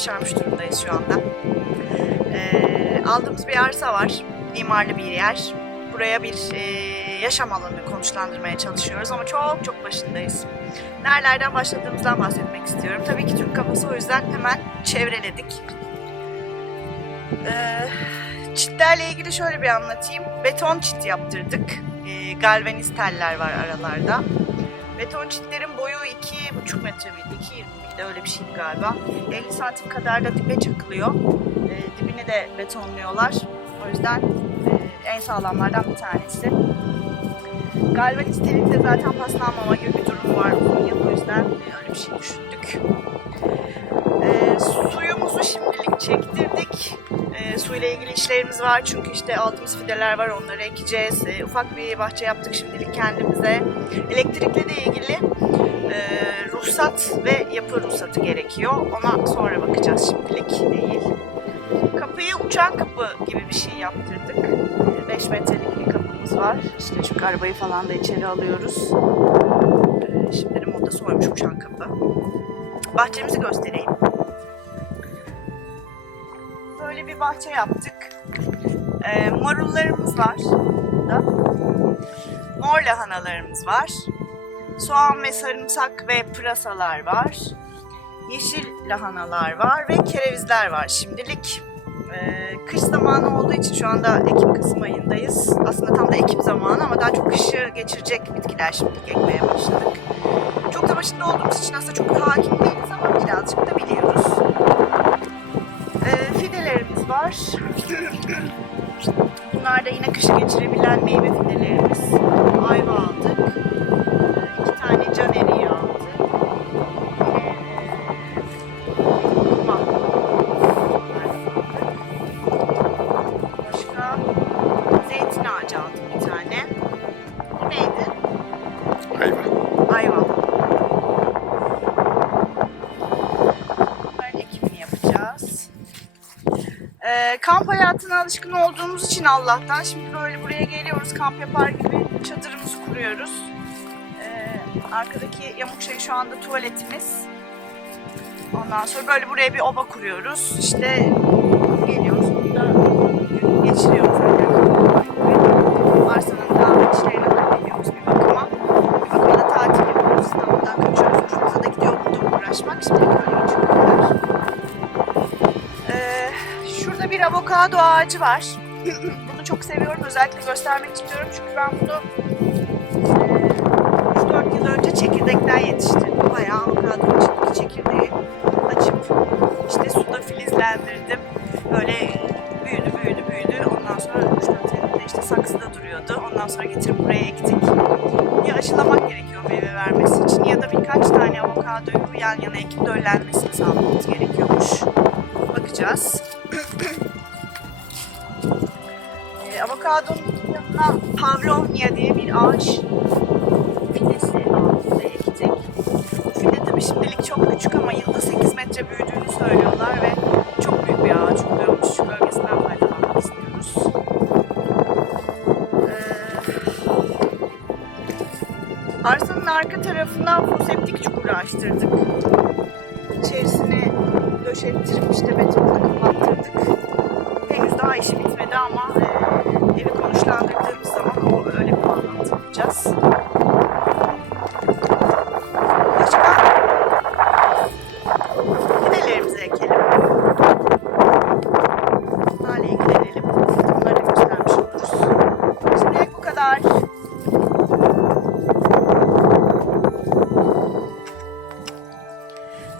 başarmış durumdayız şu anda. Ee, aldığımız bir arsa var. İmarlı bir yer. Buraya bir e, yaşam alanı konuşlandırmaya çalışıyoruz ama çok çok başındayız. Nerelerden başladığımızdan bahsetmek istiyorum. Tabii ki Türk kafası o yüzden hemen çevreledik. Ee, çitlerle ilgili şöyle bir anlatayım. Beton çit yaptırdık. Ee, galvaniz teller var aralarda. Beton çitlerin boyu 2,5 metre miydi? 2,20 miydi? Öyle bir şeydi galiba. 50 santim kadar da dibe çakılıyor. Ee, dibini de betonluyorlar. O yüzden e, en sağlamlardan bir tanesi. Galvaniz telinde zaten paslanmama gibi bir durum var uzun yıl. O yüzden e, öyle bir şey düşündük. Ee, suyumuzu şimdilik çektirdik. Ee, suyla ilgili işlerimiz var çünkü işte aldığımız fideler var onları ekeceğiz. Ee, ufak bir bahçe yaptık şimdilik kendimize. Elektrikle de ilgili e, ruhsat ve yapı ruhsatı gerekiyor. Ona sonra bakacağız şimdilik değil. Kapıyı uçan kapı gibi bir şey yaptırdık. 5 metrelik bir kapımız var. İşte çünkü arabayı falan da içeri alıyoruz. Ee, Şimdilik modası oymuş uçan kapı. Bahçemizi göstereyim. Böyle bir bahçe yaptık. Ee, marullarımız var burada. Mor lahanalarımız var. Soğan ve sarımsak ve pırasalar var. Yeşil lahanalar var ve kerevizler var şimdilik. Ee, kış zamanı olduğu için şu anda Ekim-Kasım ayındayız. Aslında tam da Ekim zamanı ama daha çok kışı geçirecek bitkiler şimdilik ekmeye başladık. Çok da başında olduğumuz için aslında çok da hakim değiliz ama birazcık da biliyoruz. Ee, fidelerimiz var. Bunlar da yine kışı geçirebilen meyve fidelerimiz. Ayva aldık. Tane. Bu neydi? Hayvan. Ayva. Bunların ekimini yapacağız. Ee, kamp hayatına alışkın olduğumuz için Allah'tan şimdi böyle buraya geliyoruz kamp yapar gibi çadırımızı kuruyoruz. Ee, arkadaki yamuk şey şu anda tuvaletimiz. Ondan sonra böyle buraya bir oba kuruyoruz. İşte avokado ağacı var. bunu çok seviyorum. Özellikle göstermek istiyorum. Çünkü ben bunu e, 3-4 yıl önce çekirdekten yetiştirdim. Bayağı avokado içindeki çekirdeği açıp işte suda filizlendirdim. Böyle büyüdü büyüdü büyüdü. Ondan sonra 3-4 yılında işte saksıda duruyordu. Ondan sonra getirip buraya ektik. Ya aşılamak gerekiyor meyve vermesi için ya da birkaç tane avokadoyu yan yana ekip döllenmesini sağlamamız gerekiyormuş. Bir ağaç fidesi altında ektik. Fide tabii şimdilik çok küçük ama yılda 8 metre büyüdüğünü söylüyorlar ve çok büyük bir ağaç oluyormuş. Gölgesinden faydalanmak istiyoruz. Ee, Arsanın arka tarafından foseptik çukuru açtırdık. İçerisine döşettirip işte betonla Fidelerimizi ekelim. Bunlarla ilgilenelim. Bunları göstermiş oluruz. Şimdilik bu kadar.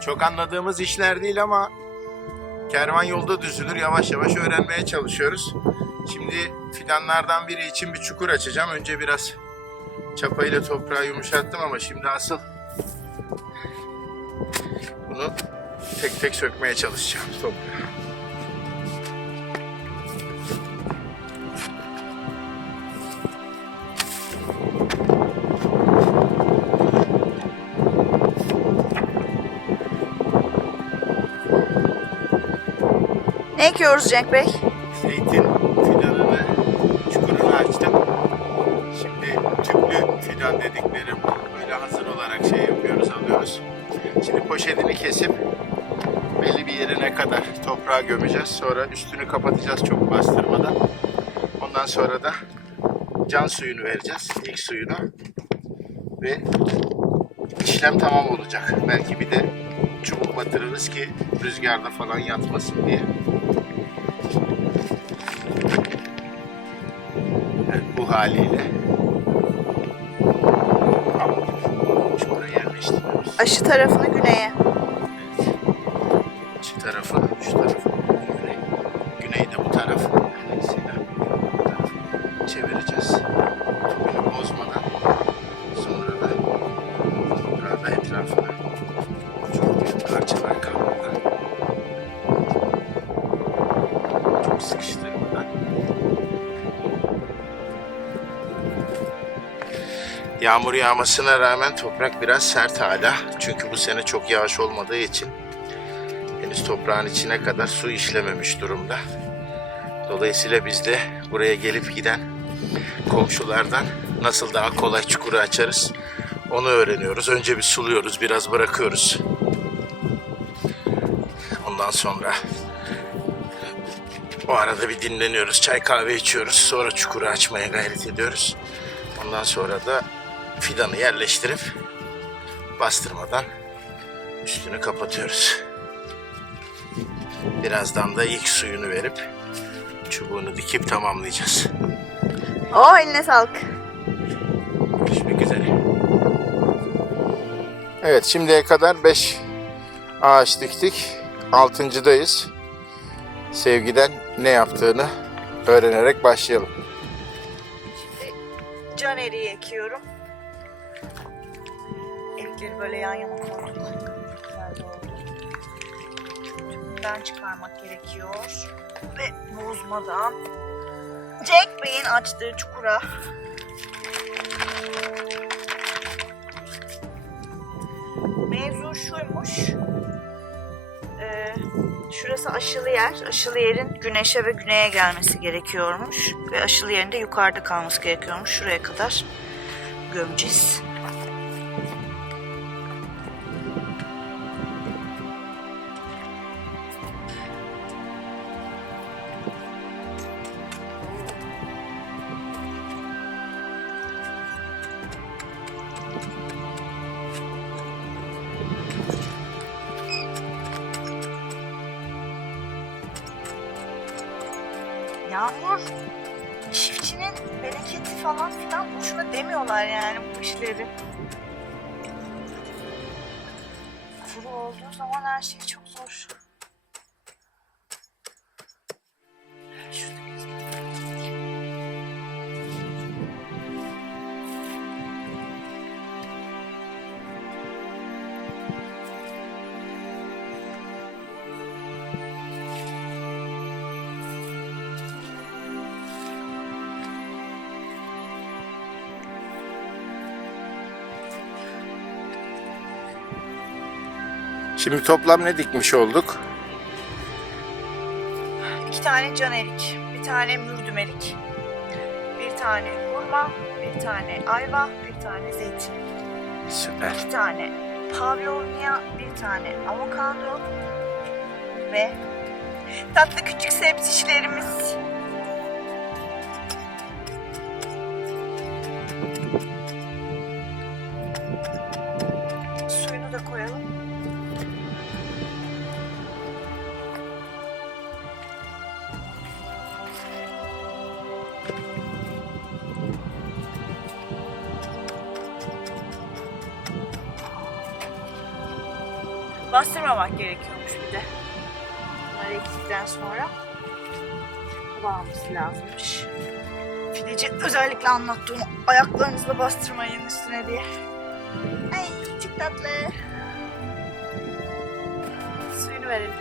Çok anladığımız işler değil ama kervan yolda düzülür. Yavaş yavaş öğrenmeye çalışıyoruz. Şimdi fidanlardan biri için bir çukur açacağım. Önce biraz çapayla toprağı yumuşattım ama şimdi asıl bunu tek tek sökmeye çalışacağım toprağı. Ne ekiyoruz Cenk Bey? Zeytin fidanını çukurunu açtım. Şimdi tüplü fidan dedikleri böyle hazır olarak şey yapıyoruz alıyoruz. Şimdi poşetini kesip belli bir yerine kadar toprağa gömeceğiz. Sonra üstünü kapatacağız çok bastırmadan. Ondan sonra da can suyunu vereceğiz. ilk suyunu. Ve işlem tamam olacak. Belki bir de çubuk batırırız ki rüzgarda falan yatmasın diye. Evet, bu haliyle. Aşı tarafını güneye. Yağmur yağmasına rağmen toprak biraz sert hala. Çünkü bu sene çok yağış olmadığı için henüz toprağın içine kadar su işlememiş durumda. Dolayısıyla biz de buraya gelip giden komşulardan nasıl daha kolay çukuru açarız onu öğreniyoruz. Önce bir suluyoruz, biraz bırakıyoruz. Ondan sonra o arada bir dinleniyoruz, çay kahve içiyoruz. Sonra çukuru açmaya gayret ediyoruz. Ondan sonra da fidanı yerleştirip bastırmadan üstünü kapatıyoruz. Birazdan da ilk suyunu verip çubuğunu dikip tamamlayacağız. Oh eline sağlık. Görüşmek üzere. Evet şimdiye kadar 5 ağaç diktik. Altıncıdayız. Sevgiden ne yaptığını öğrenerek başlayalım. Can eriği ekiyorum. Erikleri böyle yan yana koydum. Güzel oldu. Tüpünden çıkarmak gerekiyor. Ve bozmadan Jack Bey'in açtığı çukura Mevzu şuymuş. Ee, şurası aşılı yer. Aşılı yerin güneşe ve güneye gelmesi gerekiyormuş. Ve aşılı yerin de yukarıda kalması gerekiyormuş. Şuraya kadar gömeceğiz. Yağmur çiftçinin bereketi falan filan boşuna demiyorlar yani bu işleri. Kuru olduğu zaman her şey çok zor. Şimdi toplam ne dikmiş olduk? İki tane can erik, bir tane mürdüm erik, bir tane hurma, bir tane ayva, bir tane zeytin. Süper. iki tane pavlovnia, bir tane avokado ve tatlı küçük sebzişlerimiz. Bastırmamak gerekiyormuş bir de. Bunları ektikten sonra alması lazımmış. Fideci özellikle anlattı onu. Ayaklarınızla bastırmayın üstüne diye. Ay çok tatlı. Suyunu verelim.